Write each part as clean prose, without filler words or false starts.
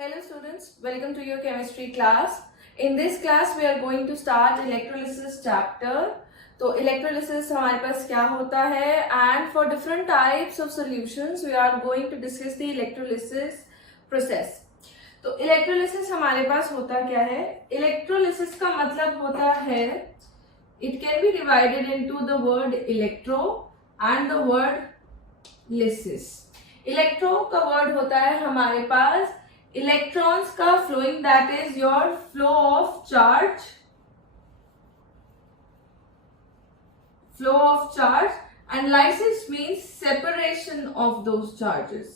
Hello students, welcome to your chemistry class. In this class we are going to start electrolysis chapter. तो electrolysis हमारे पास क्या होता है and for different types of solutions we are going to discuss the electrolysis process. तो electrolysis हमारे पास होता क्या है? Electrolysis का मतलब होता है it can be divided into the word electro and the word lysis. Electro का word होता है हमारे पास इलेक्ट्रॉन्स का flowing that is your flow of charge and lysis means separation of those charges.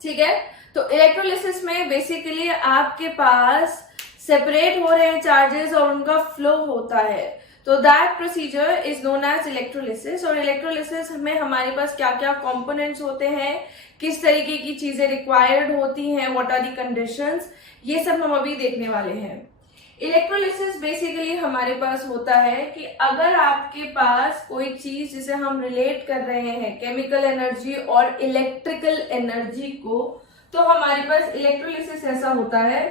ठीक है, तो इलेक्ट्रोलिसिस में बेसिकली आपके पास सेपरेट हो रहे हैं चार्जेस और उनका फ्लो होता है. तो that procedure is known as electrolysis. और इलेक्ट्रोलिसिस में हमारे पास क्या क्या कंपोनेंट्स होते हैं, किस तरीके की चीजें रिक्वायर्ड होती हैं, व्हाट आर दी कंडीशंस, ये सब हम अभी देखने वाले हैं. इलेक्ट्रोलिसिस बेसिकली हमारे पास होता है कि अगर आपके पास कोई चीज जिसे हम रिलेट कर रहे हैं केमिकल एनर्जी और इलेक्ट्रिकल एनर्जी को, तो हमारे पास इलेक्ट्रोलिसिस ऐसा होता है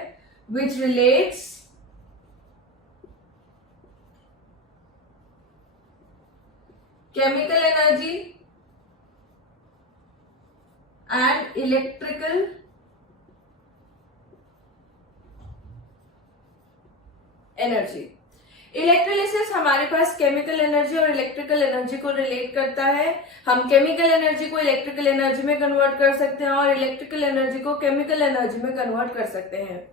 विच relates chemical energy and electrical energy. Electrolysis हमारे पास केमिकल एनर्जी और इलेक्ट्रिकल एनर्जी को रिलेट करता है. हम केमिकल एनर्जी को इलेक्ट्रिकल एनर्जी में कन्वर्ट कर सकते हैं और इलेक्ट्रिकल एनर्जी को केमिकल एनर्जी में कन्वर्ट कर सकते हैं.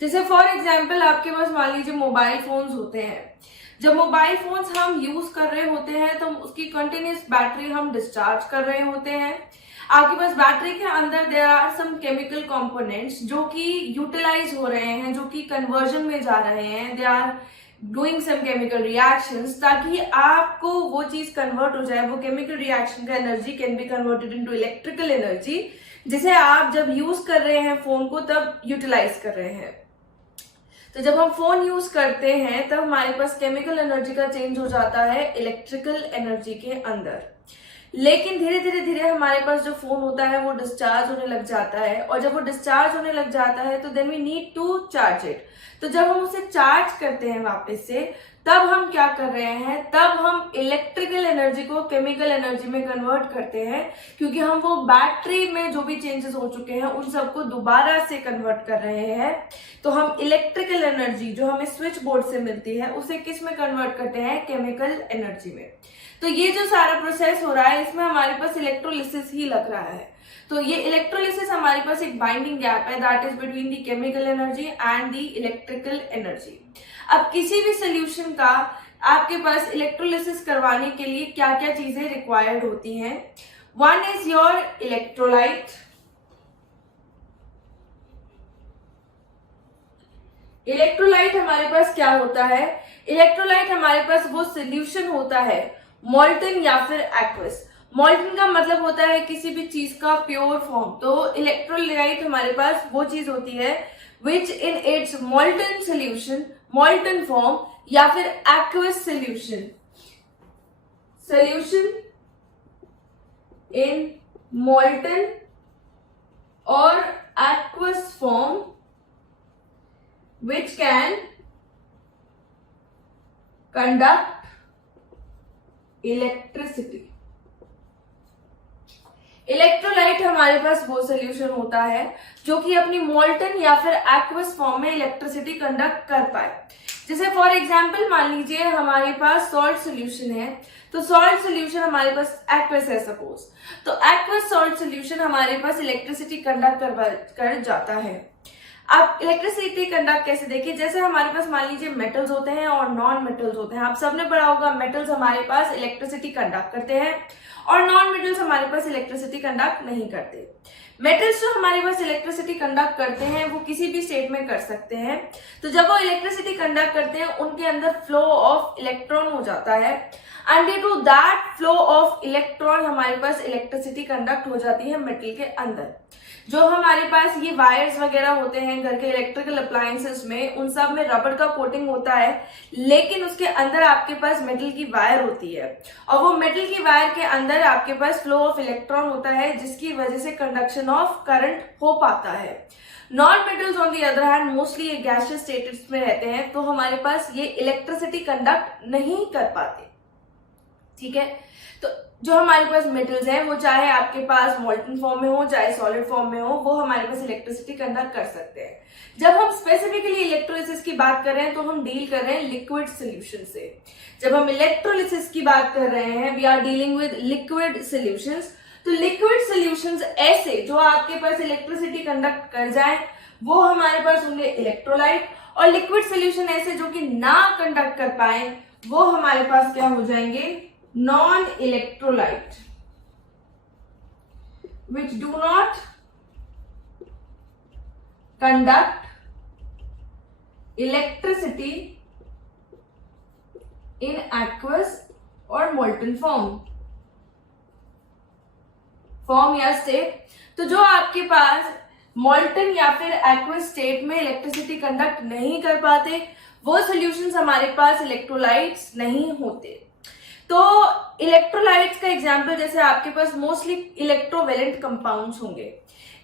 जैसे फॉर एग्जांपल आपके पास मान लीजिए मोबाइल फोन्स होते हैं. जब मोबाइल फोन्स हम यूज कर रहे होते हैं तो उसकी कंटिन्यूस बैटरी हम डिस्चार्ज कर रहे होते हैं. आपके पास बैटरी के अंदर there are some chemical components जो कि यूटिलाइज हो रहे हैं, जो कि कन्वर्जन में जा रहे हैं. They are doing some chemical reactions ताकि आपको वो चीज कन्वर्ट हो जाए. वो केमिकल रिएक्शन का energy can be converted into electrical energy, जिसे आप जब यूज कर रहे हैं फोन को तब यूटिलाइज कर रहे हैं. तो जब हम फोन यूज करते हैं तब हमारे पास केमिकल एनर्जी का चेंज हो जाता है इलेक्ट्रिकल एनर्जी के अंदर. लेकिन धीरे धीरे हमारे पास जो फोन होता है वो डिस्चार्ज होने लग जाता है, और जब वो डिस्चार्ज होने लग जाता है तो then we need to charge it. तो जब हम उसे चार्ज करते हैं वापस से, तब हम क्या कर रहे हैं, तब हम इलेक्ट्रिकल एनर्जी को केमिकल एनर्जी में कन्वर्ट करते हैं, क्योंकि हम वो बैटरी में जो भी चेंजेस हो चुके हैं उन सबको दोबारा से कन्वर्ट कर रहे हैं. तो हम इलेक्ट्रिकल एनर्जी जो हमें स्विच बोर्ड से मिलती है उसे किस में कन्वर्ट करते हैं, केमिकल एनर्जी में. तो ये जो सारा प्रोसेस हो रहा है इसमें हमारे पास इलेक्ट्रोलिसिस ही लग रहा है. तो ये इलेक्ट्रोलिसिस हमारे पास एक बाइंडिंग गैप है that is between the chemical energy and the electrical energy. अब किसी भी सोल्यूशन का आपके पास इलेक्ट्रोलिसिस करवाने के लिए क्या क्या चीजें रिक्वायर्ड होती हैं. One is your electrolyte. Electrolyte हमारे पास क्या होता है, इलेक्ट्रोलाइट हमारे पास वो सोल्यूशन होता है मॉल्टन या फिर एक्वस. मॉल्टन का मतलब होता है किसी भी चीज का प्योर फॉर्म. तो इलेक्ट्रोलाइट हमारे पास वो चीज होती है which in its molten solution, molten form या फिर एक्वस सोल्यूशन इन मॉल्टन और aqueous form which can conduct electricity. Electrolyte हमारे पास वो सोल्यूशन होता है जो कि अपनी मोल्टन या फिर एक्वस फॉर्म में इलेक्ट्रिसिटी कंडक्ट कर पाए. जैसे फॉर एग्जांपल मान लीजिए हमारे पास सॉल्ट सोल्यूशन है, तो सॉल्ट सोल्यूशन हमारे पास एक्वस है सपोज. तो एक्वस सॉल्ट सोल्यूशन हमारे पास इलेक्ट्रिसिटी कंडक्ट कर जाता है. आप इलेक्ट्रिसिटी कंडक्ट कैसे देखिए, जैसे हमारे पास मान लीजिए मेटल्स होते हैं और नॉन मेटल्स होते हैं. आप सबने पढ़ा होगा मेटल्स हमारे पास इलेक्ट्रिसिटी कंडक्ट करते हैं और नॉन मेटल्स हमारे पास इलेक्ट्रिसिटी कंडक्ट नहीं करते. मेटल्स जो हमारे पास इलेक्ट्रिसिटी कंडक्ट करते हैं वो किसी भी स्टेट में कर सकते हैं. तो जब वो इलेक्ट्रिसिटी कंडक्ट करते हैं उनके अंदर फ्लो ऑफ इलेक्ट्रॉन हो जाता है and due to that flow of electron हमारे पास इलेक्ट्रिसिटी कंडक्ट हो जाती है मेटल के अंदर. जो हमारे पास ये वायर्स वगैरह होते हैं घर के इलेक्ट्रिकल अप्लायंसेस में, उन सब में रबर का कोटिंग होता है, लेकिन उसके अंदर आपके पास मेटल की वायर होती है और वो मेटल की वायर के अंदर आपके पास फ्लो ऑफ इलेक्ट्रॉन होता है जिसकी वजह से कंडक्शन ऑफ करंट हो पाता है। Non metals on the other hand mostly ये गैसियस स्टेट्स में रहते हैं, तो हमारे पास ये इलेक्ट्रिसिटी कंडक्ट नहीं कर पाते। ठीक है, तो जो हमारे पास मेटल्स हैं वो चाहे आपके पास मोल्टन फॉर्म में हो चाहे सॉलिड फॉर्म में हो, वो हमारे पास इलेक्ट्रिसिटी कंडक्ट कर सकते हैं। जब हम स्पेसिफिकली इलेक्ट्रोलिसिस की बात कर रहे हैं तो हम डील कर रहे हैं लिक्विड सोल्यूशन से। जब हम इलेक्ट्रोलिसिस की बात कर रहे हैं, we are dealing with liquid solutions. तो लिक्विड सोल्यूशंस ऐसे जो आपके पास इलेक्ट्रिसिटी कंडक्ट कर जाए वो हमारे पास होंगे इलेक्ट्रोलाइट, और लिक्विड सोल्यूशन ऐसे जो कि ना कंडक्ट कर पाए वो हमारे पास क्या हो जाएंगे, non electrolyte, which do not conduct electricity in aqueous or molten form या स्टेट। तो जो आपके पास मॉल्टन या फिर एक्वस स्टेट में इलेक्ट्रिसिटी कंडक्ट नहीं कर पाते वो सॉल्यूशंस हमारे पास इलेक्ट्रोलाइट्स नहीं होते। तो इलेक्ट्रोलाइट्स का एग्जांपल जैसे आपके पास मोस्टली इलेक्ट्रोवेलेंट कंपाउंड्स होंगे।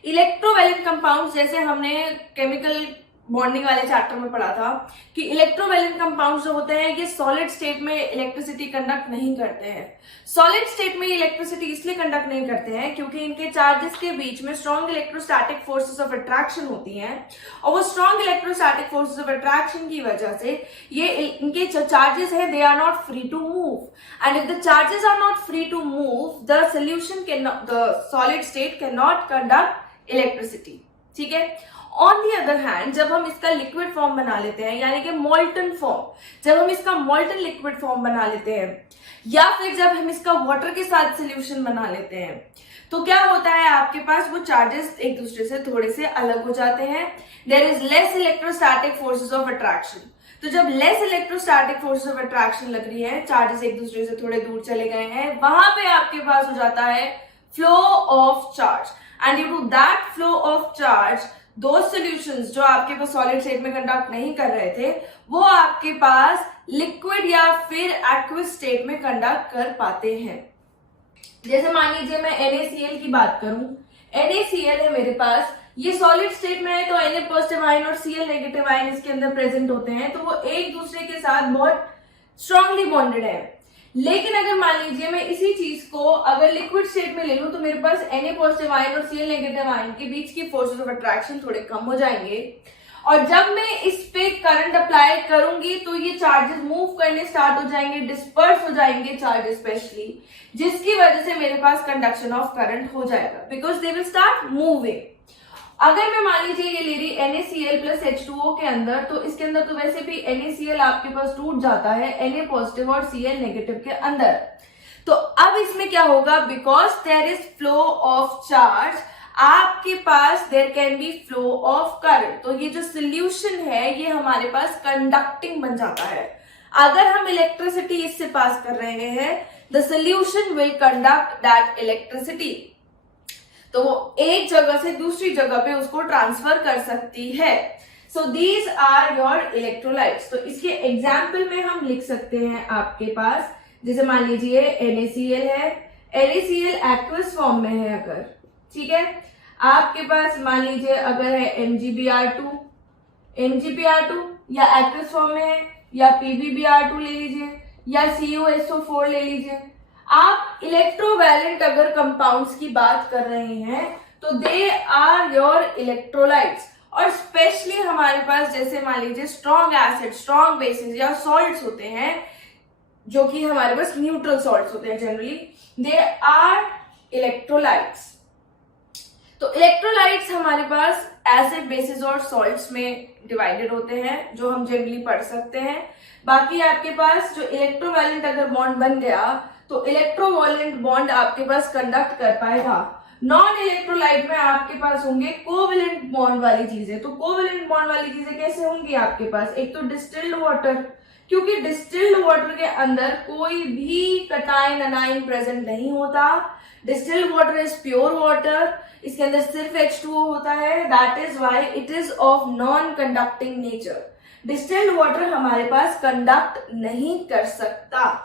इलेक्ट्रोवेलेंट कंपाउंड्स जैसे हमने केमिकल बॉन्डिंग वाले चैप्टर में पढ़ा था कि इलेक्ट्रोवेलेंट कंपाउंड्स जो होते हैं ये सॉलिड स्टेट में इलेक्ट्रिसिटी कंडक्ट नहीं करते हैं। सॉलिड स्टेट में इलेक्ट्रिसिटी इसलिए कंडक्ट नहीं करते हैं क्योंकि इनके चार्जेस के बीच में strong electrostatic forces of attraction होती हैं, और वो strong electrostatic forces of attraction की वजह से ये इनके चार्जेस है they are not free to move, and if the charges are not free to move the solution can the solid state can not conduct electricity. ठीक है, on the other hand जब हम इसका लिक्विड फॉर्म बना लेते हैं यानी कि मोल्टन फॉर्म, जब हम इसका मोल्टन लिक्विड फॉर्म बना लेते हैं या फिर जब हम इसका वाटर के साथ सोल्यूशन बना लेते हैं तो क्या होता है, आपके पास वो चार्जेस एक दूसरे से थोड़े से अलग हो जाते हैं। There is less electrostatic forces of attraction. तो जब less electrostatic forces of attraction लग रही है, चार्जेस एक दूसरे से थोड़े दूर चले गए हैं, वहां पे आपके पास हो जाता है flow of charge, and due to that flow of charge दो सॉल्यूशंस जो आपके पास सॉलिड स्टेट में कंडक्ट नहीं कर रहे थे वो आपके पास लिक्विड या फिर एक्वस स्टेट में कंडक्ट कर पाते हैं। जैसे मान लीजिए मैं NaCl की बात करूं, NaCl है मेरे पास, ये सॉलिड स्टेट में है तो Na पॉजिटिव आयन और Cl नेगेटिव आयन इसके अंदर प्रेजेंट होते हैं, तो वो एक दूसरे के साथ बहुत स्ट्रांगली बॉन्डेड है। लेकिन अगर मान लीजिए मैं इसी चीज को अगर लिक्विड स्टेट में ले लूं तो मेरे पास Na पॉजिटिव आयन और Cl नेगेटिव आयन के बीच की फोर्सेस ऑफ अट्रैक्शन थोड़े कम हो जाएंगे, और जब मैं इस पे करंट अप्लाई करूंगी तो ये चार्जेस मूव करने स्टार्ट हो जाएंगे, डिस्पर्स हो जाएंगे चार्जेस स्पेशली, जिसकी वजह से मेरे पास कंडक्शन ऑफ करंट हो जाएगा because they will start moving. अगर मैं मान लीजिए ये ले रही NaCl प्लस H2O के अंदर, तो इसके अंदर तो वैसे भी NaCl आपके पास टूट जाता है Na पॉजिटिव और Cl नेगेटिव के अंदर। तो अब इसमें क्या होगा, because there is flow of charge, आपके पास there can be flow of current. तो ये जो सोल्यूशन है ये हमारे पास कंडक्टिंग बन जाता है। अगर हम इलेक्ट्रिसिटी इससे पास कर रहे हैं the solution will conduct that electricity, तो वो एक जगह से दूसरी जगह पे उसको ट्रांसफर कर सकती है। So these are your electrolytes. तो इसके एग्जाम्पल में हम लिख सकते हैं आपके पास, जैसे मान लीजिए NaCl है, NaCl एक्वस फॉर्म में है अगर, ठीक है, आपके पास मान लीजिए अगर है MgBr2 या एक्वस फॉर्म में है, या PbBr2 ले लीजिए या CuSO4 ले लीजिए। आप इलेक्ट्रोवैलेंट अगर कंपाउंड्स की बात कर रहे हैं तो दे आर योर इलेक्ट्रोलाइट्स, और स्पेशली हमारे पास जैसे मान लीजिए स्ट्रॉन्ग एसिड, स्ट्रॉन्ग बेसिस या सॉल्ट्स होते हैं जो कि हमारे पास न्यूट्रल सॉल्ट्स होते हैं जनरली, दे आर इलेक्ट्रोलाइट्स। तो इलेक्ट्रोलाइट्स हमारे पास एसिड, बेसिस और सॉल्ट्स में डिवाइडेड होते हैं जो हम जनरली पढ़ सकते हैं। बाकी आपके पास जो इलेक्ट्रोवैलेंट अगर बॉन्ड बन गया तो इलेक्ट्रोवैलेंट बॉन्ड आपके पास कंडक्ट कर पाएगा। नॉन इलेक्ट्रोलाइट में आपके पास होंगे कोवैलेंट बॉन्ड वाली चीजें। तो कोवैलेंट बॉन्ड वाली चीजें कैसे होंगी आपके पास, एक तो डिस्टिल्ड वाटर, क्योंकि डिस्टिल्ड वाटर के अंदर कोई भी कटायन अनाइन प्रेजेंट नहीं होता। Distilled water is pure water, इसके अंदर सिर्फ H2O होता है, that is why it is of non conducting nature. Distilled water हमारे पास कंडक्ट नहीं कर सकता।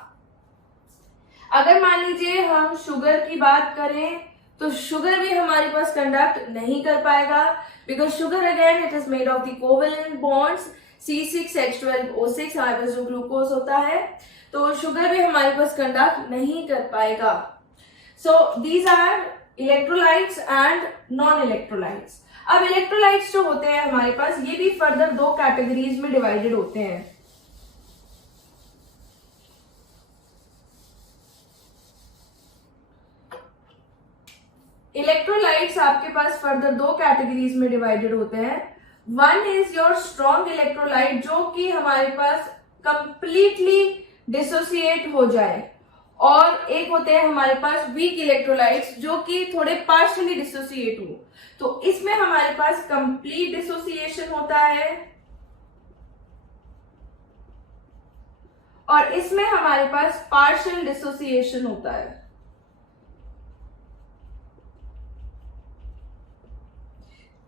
अगर मान लीजिए हम शुगर की बात करें तो शुगर भी हमारे पास कंडक्ट नहीं कर पाएगा, because sugar again it is made of the covalent bonds C6H12O6 हमारे पास जो ग्लूकोज होता है, तो शुगर भी हमारे पास कंडक्ट नहीं कर पाएगा। So these are electrolytes and non electrolytes. अब इलेक्ट्रोलाइट्स जो होते हैं हमारे पास, ये भी फर्दर दो कैटेगरीज में डिवाइडेड होते हैं। इलेक्ट्रोलाइट्स आपके पास फर्दर दो कैटेगरीज में डिवाइडेड होते हैं। One is your strong electrolyte, जो कि हमारे पास कंप्लीटली डिसोसिएट हो जाए, और एक होते हैं हमारे पास वीक इलेक्ट्रोलाइट्स, जो कि थोड़े पार्शियली डिसोसिएट हो। तो इसमें हमारे पास कंप्लीट डिसोसिएशन होता है, और इसमें हमारे पास पार्शियल डिसोसिएशन होता है।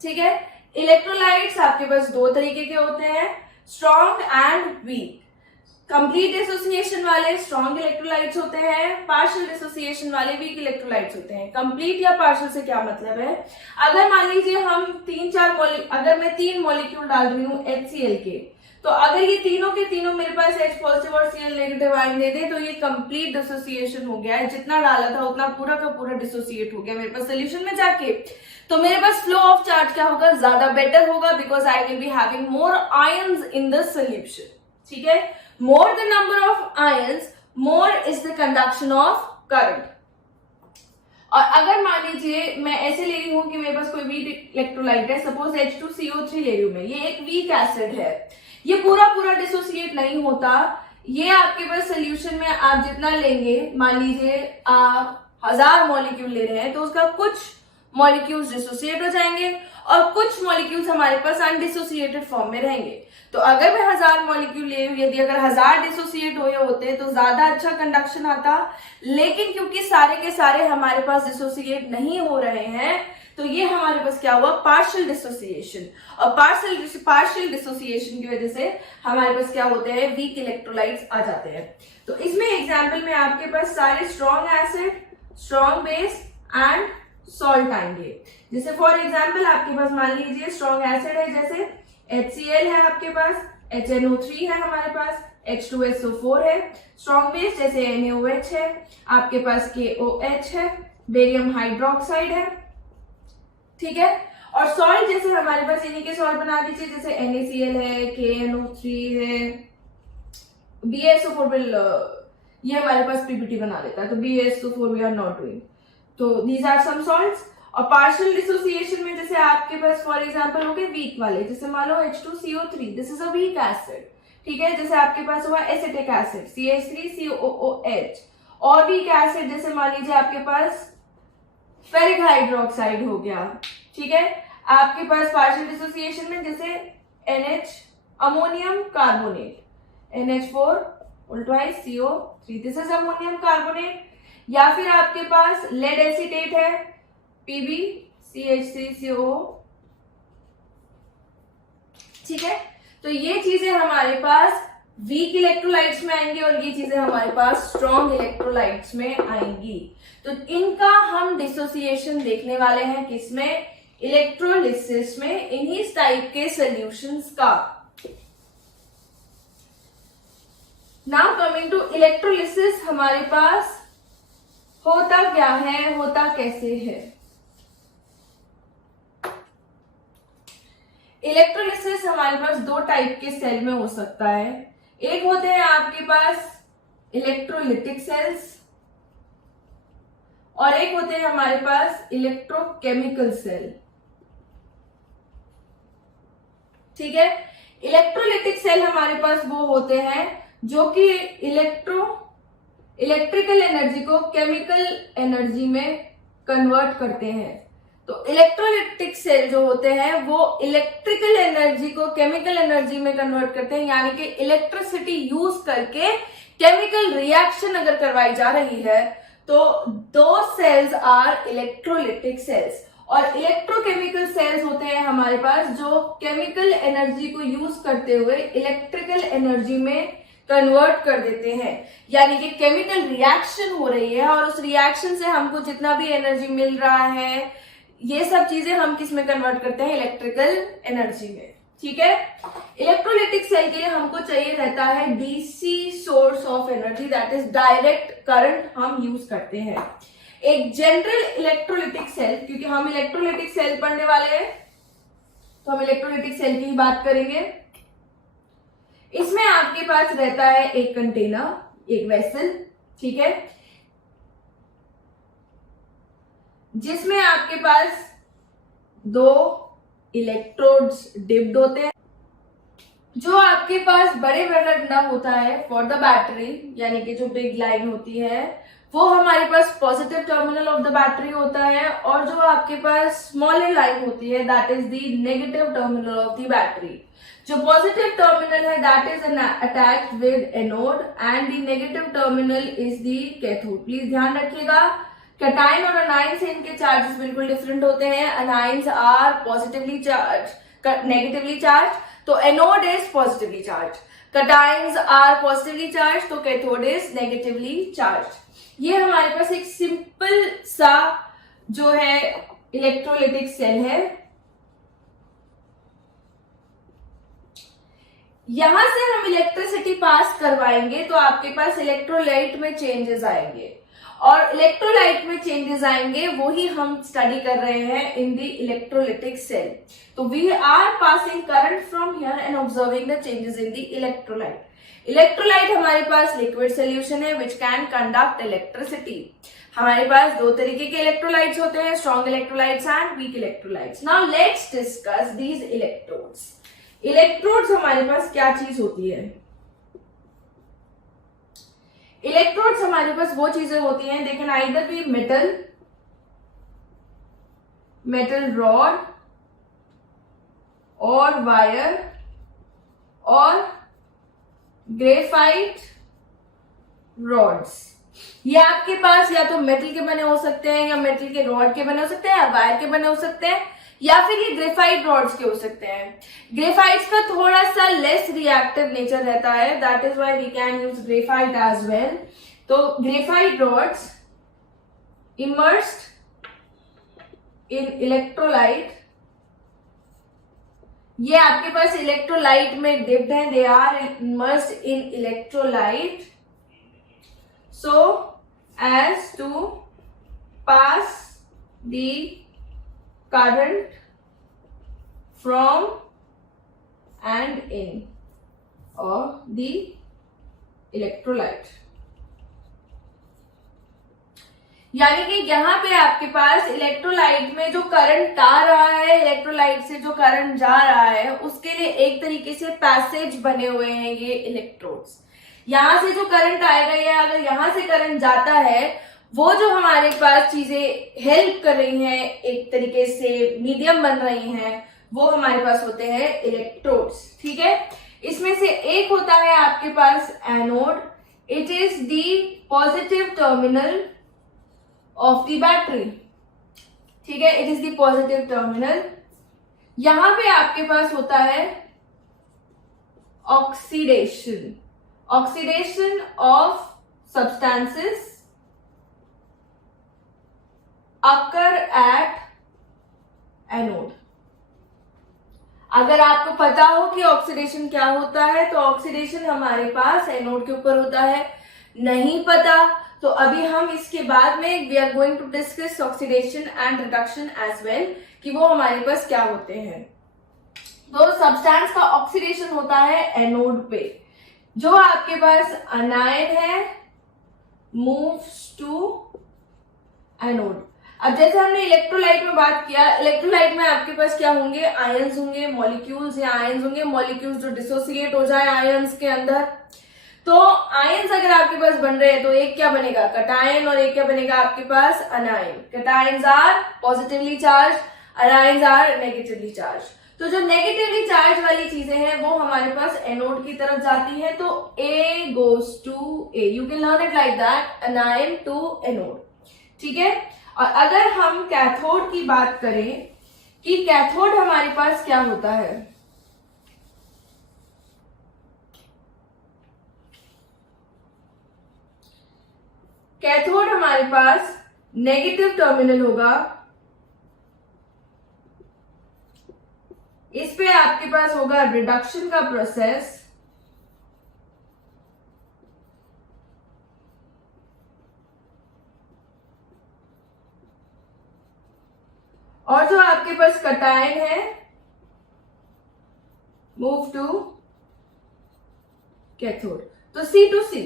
ठीक है, इलेक्ट्रोलाइट्स आपके पास दो तरीके के होते हैं, strong and weak. Complete dissociation वाले स्ट्रॉन्ग इलेक्ट्रोलाइट्स होते हैं, पार्शियल डिसोसिएशन वाले वीक इलेक्ट्रोलाइट्स होते हैं। कंप्लीट या पार्शियल से क्या मतलब है, अगर मान लीजिए हम अगर मैं 3 मॉलिक्यूल डाल रही हूँ HCl के, तो अगर ये तीनों के तीनों मेरे पास H पॉजिटिव और Cl नेगेटिव आयन दे दे, तो ये कंप्लीट डिसोसिएशन हो गया है। जितना डाला था उतना पूरा का पूरा डिसोसिएट हो गया मेरे पास सोल्यूशन में जाके। तो मेरे पास फ्लो ऑफ चार्ज क्या होगा, ज्यादा बेटर होगा, because I will be having more ions in the solution. ठीक है, more the number of ions, more is the conduction of current। और अगर मान लीजिए मैं ऐसे ले रही हूं कि मेरे पास कोई वीक इलेक्ट्रोलाइट है, सपोज H2CO3 ले रही हूं मैं, ये एक वीक एसिड है, ये पूरा पूरा डिसोसिएट नहीं होता। ये आपके पास सोल्यूशन में आप जितना लेंगे, मान लीजिए आप 1000 मॉलिक्यूल ले रहे हैं, तो उसका कुछ मॉलिक्यूल्स डिसोसिएट हो जाएंगे और कुछ मॉलिक्यूल्स हमारे पास अनडिसोसिएटेड फॉर्म में रहेंगे। तो अगर मैं 1000 मॉलिक्यूल ले, यदि अगर 1000 डिसोसिएट हुए होते तो ज्यादा अच्छा कंडक्शन आता, लेकिन क्योंकि सारे के सारे हमारे पास डिसोसिएट नहीं हो रहे हैं, तो ये हमारे पास क्या हुआ, पार्शियल डिसोसिएशन। और पार्शियल डिसोसिएशन की वजह से हमारे पास क्या होते हैं, वीक इलेक्ट्रोलाइट्स आ जाते हैं। तो इसमें एग्जाम्पल में आपके पास सारे strong acid, strong base and salt आएंगे। जैसे फॉर एग्जाम्पल आपके पास मान लीजिए स्ट्रॉन्ग एसिड है, जैसे HCl है आपके पास, HNO3 है हमारे पास, H2SO4 है। स्ट्रॉन्ग बेस जैसे NaOH है, आपके पास KOH है, बेरियम हाइड्रोक्साइड है। ठीक है, और सॉल्ट जैसे हमारे पास इन्हीं के सॉल्ट बना दीजिए, जैसे NaCl है, KNO3 है, BaSO4 ये हमारे पास PBT बना देता है, तो BaSO4 we are not doing. तो दीज आर सम सॉल्ट्स। और पार्शियल डिसोसिएशन में जैसे आपके पास फॉर एग्जांपल हो गए वीक वाले, जैसे मान लो H2CO3, this is a weak acid. ठीक है, जैसे आपके पास हुआ एसिटिक एसिड CH3COOH, और वीक एसिड जैसे मान लीजिए आपके पास फेरिक हाइड्रोक्साइड हो गया। ठीक है, आपके पास पार्शियल डिसोसिएशन में जैसे NH ammonium carbonate, NH4 CO3, this is ammonium carbonate. या फिर आपके पास लेड एसीटेट है, PbCH3CO। ठीक है, तो ये चीजें हमारे पास वीक इलेक्ट्रोलाइट्स में आएंगी और ये चीजें हमारे पास स्ट्रॉन्ग इलेक्ट्रोलाइट्स में आएंगी। तो इनका हम डिसोसिएशन देखने वाले हैं, किसमें, इलेक्ट्रोलिसिस में, इन्हीं टाइप के सॉल्यूशंस का। नाउ कमिंग टू इलेक्ट्रोलिसिस, हमारे पास होता क्या है, होता कैसे है। इलेक्ट्रोलिसिस हमारे पास दो टाइप के सेल में हो सकता है। एक होते हैं आपके पास इलेक्ट्रोलिटिक सेल्स, और एक होते हैं हमारे पास इलेक्ट्रोकेमिकल सेल। ठीक है, इलेक्ट्रोलिटिक सेल हमारे पास वो होते हैं जो कि इलेक्ट्रिकल एनर्जी को केमिकल एनर्जी में कन्वर्ट करते हैं। तो इलेक्ट्रोलिटिक सेल जो होते हैं वो इलेक्ट्रिकल एनर्जी को केमिकल एनर्जी में कन्वर्ट करते हैं, यानी कि इलेक्ट्रिसिटी यूज करके केमिकल रिएक्शन अगर करवाई जा रही है तो दो सेल्स आर इलेक्ट्रोलिटिक सेल्स। और इलेक्ट्रोकेमिकल सेल्स होते हैं हमारे पास जो केमिकल एनर्जी को यूज करते हुए इलेक्ट्रिकल एनर्जी में कन्वर्ट कर देते हैं, यानी कि केमिकल रिएक्शन हो रही है और उस रिएक्शन से हमको जितना भी एनर्जी मिल रहा है, ये सब चीजें हम किस में कन्वर्ट करते हैं, इलेक्ट्रिकल एनर्जी में। ठीक है, इलेक्ट्रोलाइटिक सेल के लिए हमको चाहिए रहता है DC source of energy, that is direct current हम यूज करते हैं। एक जनरल इलेक्ट्रोलाइटिक सेल, क्योंकि हम इलेक्ट्रोलाइटिक सेल पढ़ने वाले हैं तो हम इलेक्ट्रोलाइटिक सेल की ही बात करेंगे। इसमें आपके पास रहता है एक कंटेनर, एक वेसल, ठीक है, जिसमें आपके पास 2 इलेक्ट्रोड्स डिप्ड होते हैं। जो आपके पास बड़े वाला डंडा होता है फॉर द बैटरी, यानी कि जो बिग लाइन होती है, वो हमारे पास positive terminal of the battery होता है, और जो आपके पास स्मॉलर लाइन होती है that is the negative terminal of the battery. जो पॉजिटिव टर्मिनल है that is attached with anode and the negative terminal is the cathode. Please ध्यान रखिएगा, कैटायन और अनायन से इनके चार्जेस बिल्कुल डिफरेंट होते हैं। Anions are positively charge, negatively charge, तो anode is positively charge. Cations are positively charge, तो कैथोड इज नेगेटिवली चार्ज। ये हमारे पास एक सिंपल सा जो है इलेक्ट्रोलाइटिक सेल है। यहां से हम इलेक्ट्रिसिटी पास करवाएंगे तो आपके पास इलेक्ट्रोलाइट में चेंजेस आएंगे, और इलेक्ट्रोलाइट में चेंजेस आएंगे वो ही हम स्टडी कर रहे हैं इन द इलेक्ट्रोलाइटिक सेल। तो we are passing current from here and observing the changes in the electrolyte. Electrolyte हमारे पास लिक्विड सोल्यूशन है विच कैन कंडक्ट इलेक्ट्रिसिटी। हमारे पास 2 तरीके के इलेक्ट्रोलाइट्स होते हैं, strong electrolytes and weak electrolytes. Now let's discuss these electrodes. Electrodes हमारे पास क्या चीज होती है? इलेक्ट्रोड्स हमारे पास वो चीजें होती हैं, they can either be metal rod और वायर और ग्रेफाइट रॉड्स। ये आपके पास या तो मेटल के बने हो सकते हैं, या मेटल के रॉड के बने हो सकते हैं, या वायर के बने हो सकते हैं, या फिर ये ग्रेफाइट रॉड्स के हो सकते हैं। ग्रेफाइट्स का थोड़ा सा लेस रिएक्टिव नेचर रहता है, that is why we can use graphite as well. तो graphite rods immersed in electrolyte, ये आपके पास इलेक्ट्रोलाइट में डिप्ड है, they are immersed in electrolyte so as to pass the current from and in or the electrolyte। यानी कि यहाँ पे आपके पास इलेक्ट्रोलाइट में जो करंट आ रहा है, इलेक्ट्रोलाइट से जो करंट जा रहा है, उसके लिए एक तरीके से पैसेज बने हुए हैं ये इलेक्ट्रोड्स। यहां से जो करंट आएगा, या अगर यहां से करंट जाता है, वो जो हमारे पास चीजें हेल्प कर रही हैं, एक तरीके से मीडियम बन रही हैं, वो हमारे पास होते हैं इलेक्ट्रोड्स। ठीक है, इसमें से एक होता है आपके पास anode, it is the positive terminal of the battery. ठीक है, it is the positive terminal. यहां पे आपके पास होता है oxidation of substances occur at anode. अगर आपको पता हो कि ऑक्सीडेशन क्या होता है, तो ऑक्सीडेशन हमारे पास एनोड के ऊपर होता है। नहीं पता तो अभी हम इसके बाद में we are going to discuss oxidation and reduction as well, कि वो हमारे पास क्या होते हैं। तो सब्सटेंस का ऑक्सीडेशन होता है एनोड पे। जो आपके पास अनायन है मूव्स टू एनोड। अब जैसे हमने इलेक्ट्रोलाइट में बात किया, इलेक्ट्रोलाइट में आपके पास क्या होंगे, आयंस होंगे, मॉलिक्यूल्स या आयंस होंगे, मॉलिक्यूल्स जो डिसोसिएट हो जाए आयंस के अंदर। तो आयंस अगर आपके पास बन रहे हैं तो एक क्या बनेगा, कटायन, और एक क्या बनेगा आपके पास, anion. Cations are positively charge, anions are negatively charge. तो जो नेगेटिवली चार्ज वाली चीजें हैं वो हमारे पास एनोड की तरफ जाती है, तो A goes to A, you can learn it like that, anion to anode. ठीक है, और अगर हम कैथोड की बात करें कि कैथोड हमारे पास क्या होता है, कैथोड हमारे पास नेगेटिव टर्मिनल होगा, इस पे आपके पास होगा रिडक्शन का प्रोसेस, और जो आपके पास कटायन है मूव टू कैथोड, तो C टू C,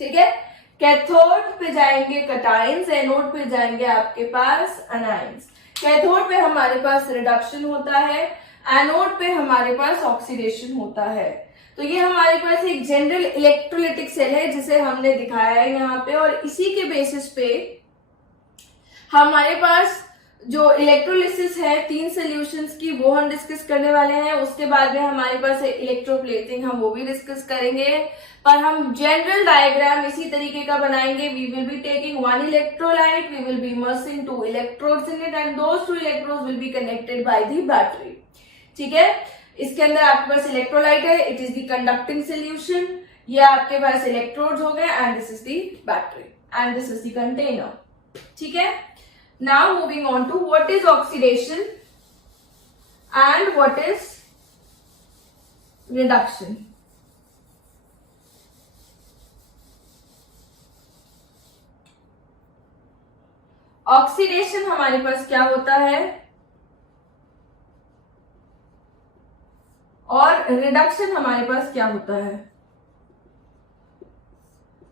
ठीक है। कैथोड पे जाएंगे कटायंस, एनोड पे जाएंगे आपके पास अनायंस। कैथोड पे हमारे पास रिडक्शन होता है, एनोड पे हमारे पास ऑक्सीडेशन होता है। तो ये हमारे पास एक जनरल इलेक्ट्रोलिटिक सेल है जिसे हमने दिखाया है यहाँ पे, और इसी के बेसिस पे हमारे पास जो इलेक्ट्रोलिसिस है 3 सॉल्यूशंस की वो हम डिस्कस करने वाले हैं। उसके बाद में हमारे पास इलेक्ट्रोप्लेटिंग, हम वो भी डिस्कस करेंगे, पर हम जनरल डायग्राम इसी तरीके का बनाएंगे। We will be taking 1 electrolyte, we will be immersing 2 electrodes in it and those 2 electrodes will be connected by the battery, ठीक है। इसके अंदर आपके पास इलेक्ट्रोलाइट है, it is the conducting solution, ये आपके पास इलेक्ट्रोड्स हो गए and this is the battery and this is the container, ठीक है। Now moving on to what is oxidation and what is reduction. Oxidation हमारे पास क्या होता है और रिडक्शन हमारे पास क्या होता है।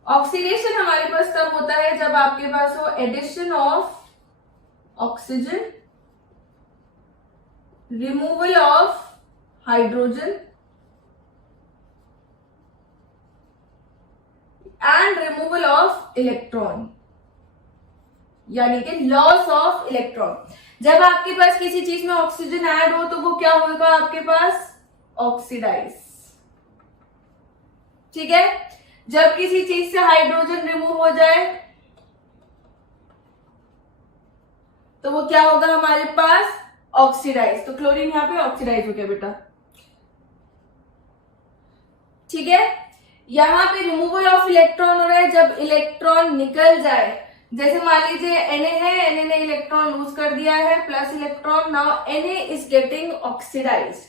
ऑक्सीडेशन हमारे पास तब होता है जब आपके पास हो addition of oxygen, removal of hydrogen and removal of electron, यानी कि लॉस ऑफ इलेक्ट्रॉन। जब आपके पास किसी चीज में ऑक्सीजन ऐड हो तो वो क्या होगा आपके पास, ऑक्सीडाइज, ठीक है। जब किसी चीज से हाइड्रोजन रिमूव हो जाए तो वो क्या होगा हमारे पास, ऑक्सीडाइज। तो क्लोरीन यहां पे ऑक्सीडाइज हो गया बेटा, ठीक है। यहां पे रिमूवल ऑफ इलेक्ट्रॉन हो रहा है जब इलेक्ट्रॉन निकल जाए, जैसे मान लीजिए Na है, Na ने इलेक्ट्रॉन लूज कर दिया है plus electron, now Na is getting oxidise.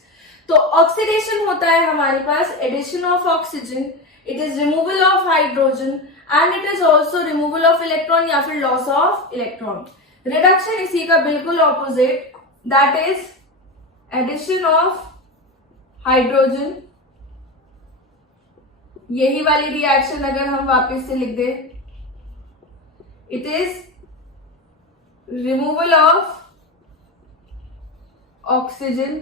तो ऑक्सीडेशन होता है हमारे पास addition of oxygen, it is removal of hydrogen and it is also removal of electron या फिर लॉस ऑफ इलेक्ट्रॉन। रिडक्शन इसी का बिल्कुल opposite, that is addition of hydrogen. यही वाली रिएक्शन अगर हम वापस से लिख दे, it is removal of oxygen.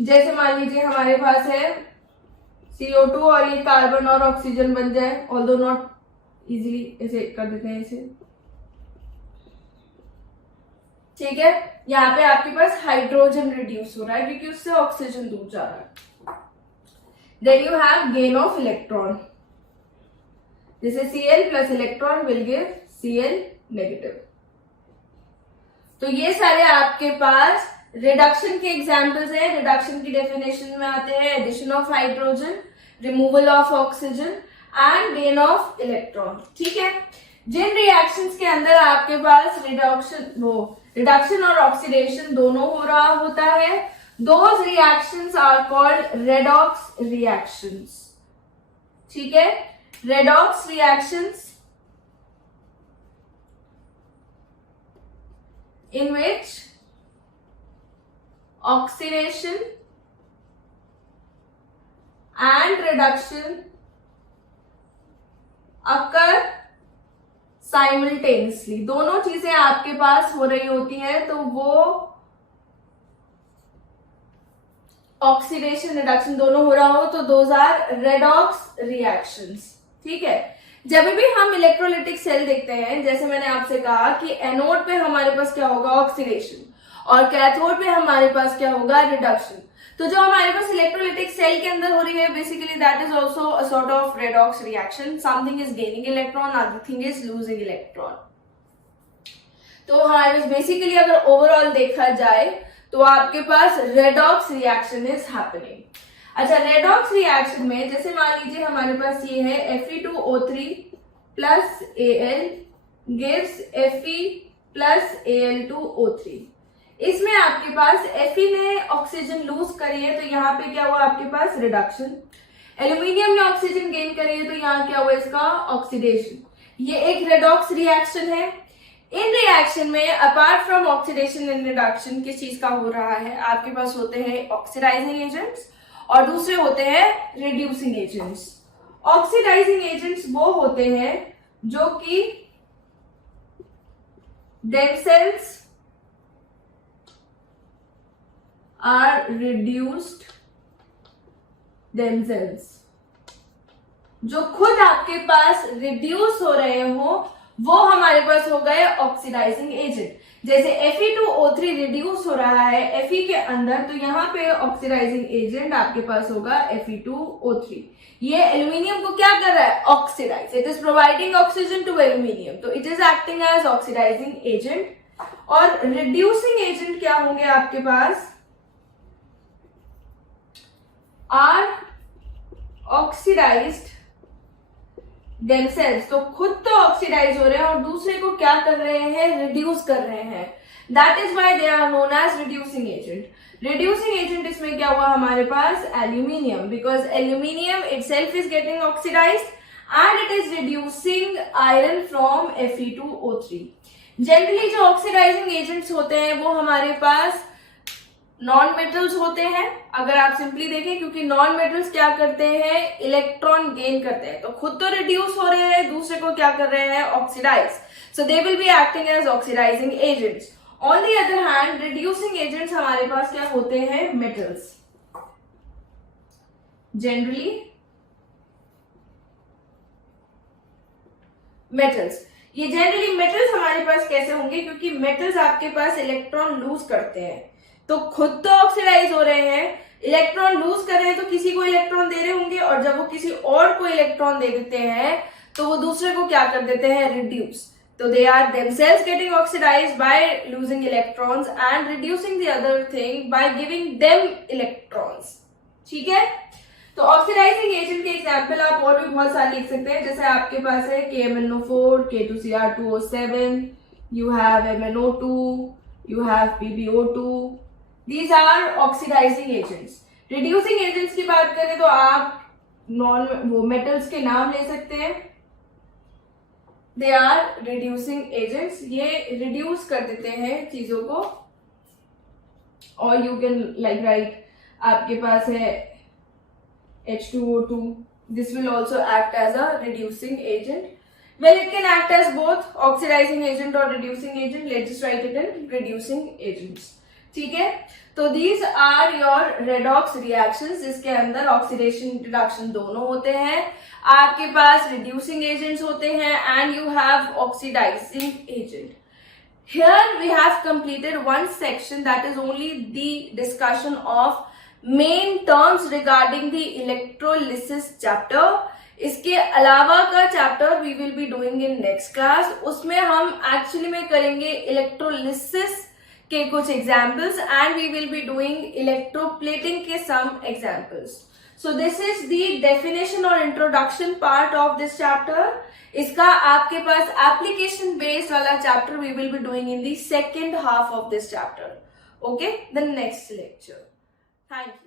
जैसे मान लीजिए हमारे पास है CO2 और ये कार्बन और ऑक्सीजन बन जाए, ऑल्दो नॉट इजीली, ऐसे कर देते हैं इसे, ठीक है। यहाँ पे आपके पास हाइड्रोजन रिड्यूस हो रहा है क्योंकि उससे ऑक्सीजन दूर जा रहा है। Then you have gain of electron, जैसे Cl plus electron will give Cl negative. तो ये सारे आपके पास रिडक्शन के एग्जाम्पल्स हैं। रिडक्शन की डेफिनेशन में आते हैं addition of hydrogen, removal of oxygen and gain of electron, ठीक है। जिन रिएक्शंस के अंदर आपके पास रिडक्शन और ऑक्सीडेशन दोनों हो रहा होता है, those reactions are called redox reactions, ठीक है। Redox reactions in which oxidation and reduction occur simultaneously। दोनों चीजें आपके पास हो रही होती हैं तो वो ऑक्सीडेशन रिडक्शन दोनों हो रहा हो तो दोज आर रेडॉक्स रिएक्शंस, ठीक है। जब भी हम इलेक्ट्रोलिटिक सेल देखते हैं, जैसे मैंने आपसे कहा कि एनोड पे हमारे पास क्या होगा, ऑक्सीडेशन, और कैथोड पे हमारे पास क्या होगा, रिडक्शन। तो जो हमारे पास इलेक्ट्रोलिटिक सेल के अंदर हो रही है basically that is also a sort of redox reaction. Something is gaining electron, other thing is losing electron. तो हमारे पास बेसिकली अगर ओवरऑल देखा जाए तो आपके पास रेडॉक्स रिएक्शन इज हैपनिंग। अच्छा, रेडॉक्स रिएक्शन में जैसे मान लीजिए हमारे पास ये है Fe2O3 plus Al gives Fe plus Al2O3। इसमें आपके पास Fe ने ऑक्सीजन लूज करी है तो यहाँ पे क्या हुआ आपके पास रिडक्शन, एल्यूमिनियम ने ऑक्सीजन गेन करी है तो यहाँ क्या हुआ इसका ऑक्सीडेशन। ये एक रेडॉक्स रिएक्शन है। इन रिएक्शन में apart from oxidation and reduction किस चीज का हो रहा है, आपके पास होते हैं ऑक्सीडाइजिंग एजेंट्स और दूसरे होते हैं रिड्यूसिंग एजेंट्स। ऑक्सीडाइजिंग एजेंट्स वो होते हैं जो कि themselves are reduced themselves, जो खुद आपके पास रिड्यूस हो रहे हो वो हमारे पास हो गए ऑक्सीडाइजिंग एजेंट। जैसे Fe2O3 रिड्यूस हो रहा है Fe के अंदर तो यहाँ पे ऑक्सीडाइजिंग एजेंट आपके पास होगा Fe2O3। ये एल्यूमिनियम को क्या कर रहा है oxidise, it is providing oxygen to aluminium तो it is acting as oxidising agent. और रिड्यूसिंग एजेंट क्या होंगे आपके पास आर ऑक्सीडाइज्ड themselves, तो खुद तो ऑक्सीडाइज हो रहे हैं और दूसरे को क्या कर रहे हैं रिड्यूस कर रहे हैं। That is why they are known as reducing agent. Reducing agent इसमें क्या हुआ हमारे पास aluminium, because aluminium itself is getting oxidised and it is reducing iron from Fe2O3। Generally जो ऑक्सीडाइजिंग एजेंट्स होते हैं वो हमारे पास नॉन मेटल्स होते हैं, अगर आप सिंपली देखें, क्योंकि नॉन मेटल्स क्या करते हैं इलेक्ट्रॉन गेन करते हैं तो खुद तो रिड्यूस हो रहे हैं दूसरे को क्या कर रहे हैं oxidize, so they will be acting as oxidizing agents. On the other hand reducing agents हमारे पास क्या होते हैं मेटल्स, जनरली मेटल्स। ये जनरली मेटल्स हमारे पास कैसे होंगे, क्योंकि मेटल्स आपके पास इलेक्ट्रॉन लूज करते हैं तो खुद तो ऑक्सीडाइज हो रहे हैं, इलेक्ट्रॉन लूज कर रहे हैं तो किसी को इलेक्ट्रॉन दे रहे होंगे और जब वो किसी और को इलेक्ट्रॉन दे देते हैं तो वो दूसरे को क्या कर देते हैं रिड्यूस, तो they are themselves getting oxidized by losing electrons and reducing the other thing by giving them electrons। ठीक है, तो ऑक्सीडाइजिंग एजेंट के एग्जाम्पल आप और भी बहुत सारे लिख सकते हैं, जैसे आपके पास है KMnO4, K2Cr2O7, you have MnO2, you have PbO2, these are oxidizing agents। reducing agents की बात करें तो आप वो मेटल्स के नाम ले सकते हैं, दे आर रिड्यूसिंग एजेंट्स, ये रिड्यूस कर देते हैं चीजों को। और यू कैन लाइक राइट आपके पास है H2O2, this will also act as a reducing agent। Well, it can act as both oxidizing agent or reducing agent, let's just write it in reducing agents। ठीक है, तो these are your redox reactions जिसके अंदर oxidation reduction दोनों होते हैं, आपके पास reducing agents होते हैं and you have oxidizing agent. Here we have completed one section that is only the discussion of main terms regarding the electrolysis chapter। इसके अलावा का chapter we will be doing in next class, उसमें हम actually में करेंगे electrolysis के कुछ examples and we will be doing electroplating के some examples. So this is the definition और introduction part of this chapter. इसका आपके पास एप्लीकेशन बेस्ड वाला chapter we will be doing in the second half of this chapter. Okay, the next lecture. Thank you.